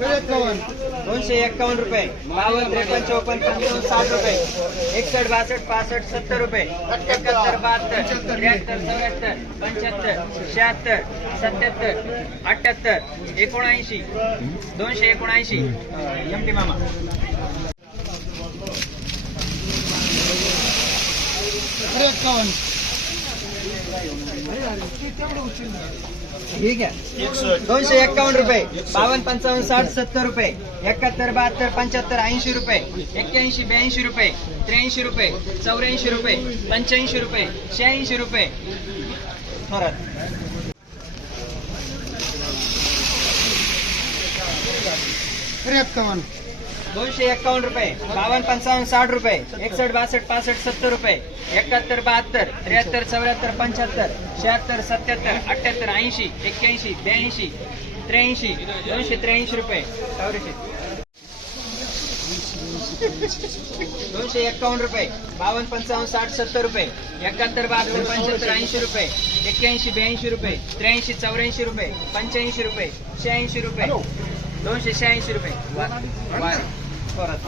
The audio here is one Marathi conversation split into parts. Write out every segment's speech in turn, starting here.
दोनशे एक्कावन्न रुपये. बावन्न त्रेपन्न चौपन्न पंचावन्न साठ रुपये. एकसष्ट बासष्ट पासष्ट सत्तर रुपये. एकाहत्तर बहात्तर त्र्याहत्तर चौऱ्याहत्तर पंच्याहत्तर शहात्तर सत्याहत्तर अठ्ठ्याहत्तर एकोणऐंशी. दोनशे एकोणऐंशी. एमटी मामा. मामा ठीक आहे. दोनशे एक्कावन्न रुपये. बावन्न पंचावन्न साठ सत्तर रुपये. एकाहत्तर बहात्तर पंच्याहत्तर ऐंशी रुपये. एक्क्याऐंशी ब्याऐंशी रुपये. त्र्याऐंशी रुपये. चौऱ्याऐंशी रुपये. पंच्याऐंशी रुपये. शहाऐंशी रुपये. परत दोनशे एक्कावन्न रुपये बावन्न पंचावन्न साठ रुपये एकसष्ट बासष्ट पासष्ट सत्तर रुपये एकाहत्तर बहात्तर त्र्याहत्तर चौऱ्याहत्तर पंच्याहत्तर शहात्तर सत्याहत्तर अठ्ठ्याहत्तर ऐंशी एक्क्याऐंशी ब्याऐंशी त्र्याऐंशी दोनशे त्र्याऐंशी रुपये. चौऱ्याऐंशी दोनशे एक्कावन्न रुपये बावन्न पंचावन्न साठ सत्तर रुपये एकाहत्तर बहात्तर पंच्याहत्तर ऐंशी रुपये एक्क्याऐंशी ब्याऐंशी रुपये त्र्याऐंशी चौऱ्याऐंशी रुपये पंच्याऐंशी रुपये शहाऐंशी रुपये दोनशे शहाऐंशी रुपये. परत.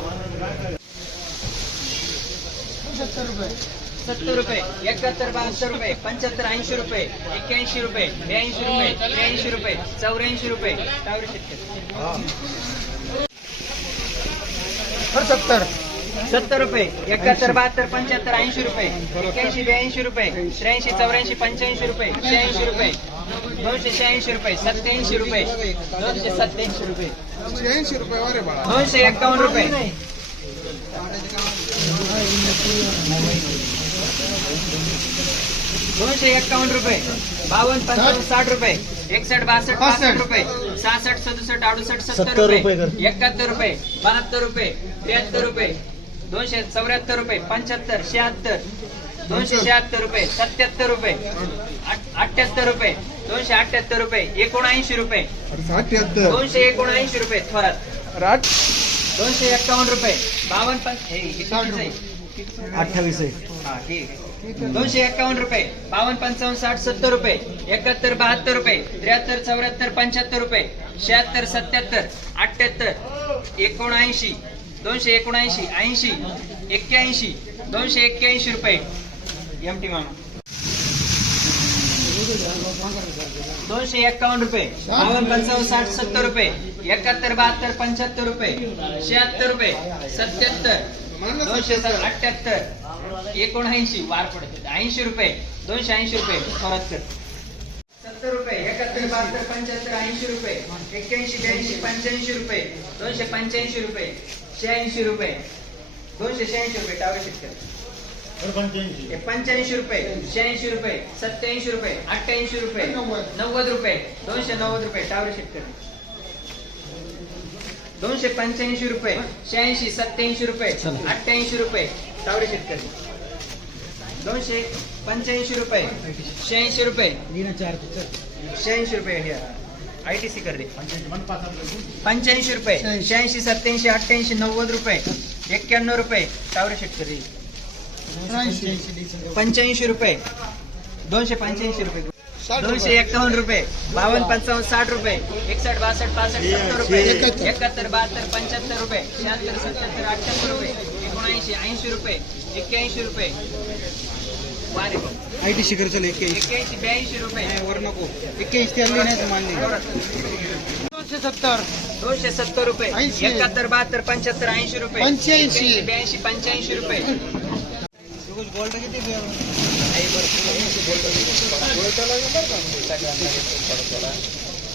सत्तर रुपये. एकाहत्तर बहात्तर रुपये. पंच्याहत्तर ऐंशी रुपये. एक्क्याऐंशी रुपये. ब्याऐंशी रुपये. त्र्याऐंशी रुपये. चौऱ्याऐंशी रुपये. सत्तर. सत्तर रुपये एकाहत्तर बहात्तर पंच्याहत्तर ऐंशी रुपये एक्क्याऐंशी ब्याऐंशी रुपये त्र्याऐंशी चौऱ्याऐंशी पंच्याऐंशी रुपये शहाऐंशी रुपये दोनशे शहाऐंशी रुपये सत्याऐंशी रुपये दोनशे सत्याऐंशी रुपये. शहाऐंशी रुपये दोनशे एक्कावन्न रुपये. दोनशे एक्कावन्न रुपये. बावन्न पंचावन्न साठ रुपये. एकसष्ट बासष्ट पासष्ट रुपये. सहासष्ट सदुसष्ट अडुसष्ट सत्तर रुपये एकाहत्तर रुपये. बहात्तर रुपये. त्र्याहत्तर रुपये. दोनशे चौऱ्याहत्तर रुपये पंच्याहत्तर शहात्तर दोनशे शहात्तर रुपये सत्याहत्तर रुपये आठ- अठ्ठ्याहत्तर रुपये दोनशे अठ्ठ्याहत्तर रुपये एकोणऐंशी रुपये. अठ्याहत्तर दोनशे एकोणऐंशी रुपये थोरात. दोनशे एक्कावन्न रुपये बावन्न हे, हे आहे? अठ्ठावीस आहे. हा. दोनशे एक्कावन्न रुपये बावन्न पंचावन्न साठ सत्तर रुपये एकाहत्तर बहात्तर रुपये त्र्याहत्तर चौऱ्याहत्तर पंच्याहत्तर रुपये शहात्तर सत्याहत्तर अठ्ठ्याहत्तर एकोणऐंशी दोनशे एकोणऐंशी ऐंशी एक्क्याऐंशी दोनशे एक्क्याऐंशी रुपये. एम टी मामा. दोनशे एक्कावन्न रुपये. बावन्न पंचावन्न साठ सत्तर रुपये. एकाहत्तर बहात्तर पंच्याहत्तर रुपये. शहात्तर रुपये. सत्याहत्तर. दोनशे अठ्याहत्तर. अठ्ठ्याहत्तर एकोणऐंशी वार पडते. ऐंशी रुपये. दोनशे ऐंशी रुपये. चौऱ्याहत्तर सत्तर रुपये एकाहत्तर बहात्तर पंच्याहत्तर ऐंशी रुपये एक्क्याऐंशी ब्याऐंशी पंच्याऐंशी रुपये दोनशे पंच्याऐंशी रुपये शहाऐंशी रुपये दोनशे शहाऐंशी रुपये टावर शेतकरी पंच्याऐंशी. रुपये शहाऐंशी रुपये सत्याऐंशी रुपये अठ्ठ्याऐंशी रुपये नव्वद. रुपये दोनशे नव्वद रुपये टावर शेतकरी दोनशे पंच्याऐंशी रुपये शहाऐंशी सत्याऐंशी रुपये अठ्ठ्याऐंशी रुपये टावरे शेतकरी दोनशे पंच्याऐंशी रुपये. शहाऐंशी रुपये. शहाऐंशी रुपये हे आय टी सी कर दे पंच्याऐंशी रुपये. शहाऐंशी. सत्याऐंशी अठ्ठ्याऐंशी नव्वद रुपये. एक्क्याण्णव रुपये. टावरे शेतकरी. पंच्याऐंशी रुपये. दोनशे पंच्याऐंशी रुपये. दोनशे एक्कावन्न रुपये. बावन्न पंचावन्न साठ रुपये. एकसष्ट बासष्ट पासष्ट सत्तर रुपये. एकाहत्तर बहात्तर पंच्याहत्तर रुपये. शहात्तर सत्याहत्तर अठ्ठ्याहत्तर रुपये. एकोणऐंशी ऐंशी रुपये एक्क्याऐंशी रुपये. आय टी शिखर चल एक्क्याऐंशी एक्क्याऐंशी ब्याऐंशी रुपये. वर नको. एक्क्याऐंशी ती आणली नाही मानली दोनशे सत्तर. दोनशे सत्तर रुपये. ऐंशी. एकाहत्तर बहात्तर पंच्याहत्तर ऐंशी रुपये. पंच्याऐंशी. एक्क्याऐंशी, ब्याऐंशी पंच्याऐंशी रुपये. गोल्ड किती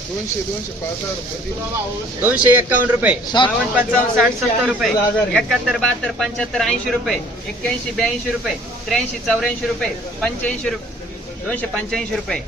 दोनशे दोनशे पाच हजार रुपये. दोनशे एक्कावन्न रुपये. साठ. बावन्न पंचावन्न साठ सत्तर रुपये. एकाहत्तर बहात्तर पंच्याहत्तर ऐंशी रुपये. एक्क्याऐंशी ब्याऐंशी रुपये. त्र्याऐंशी चौऱ्याऐंशी रुपये. पंच्याऐंशी रुपये दोनशे पंच्याऐंशी रुपये.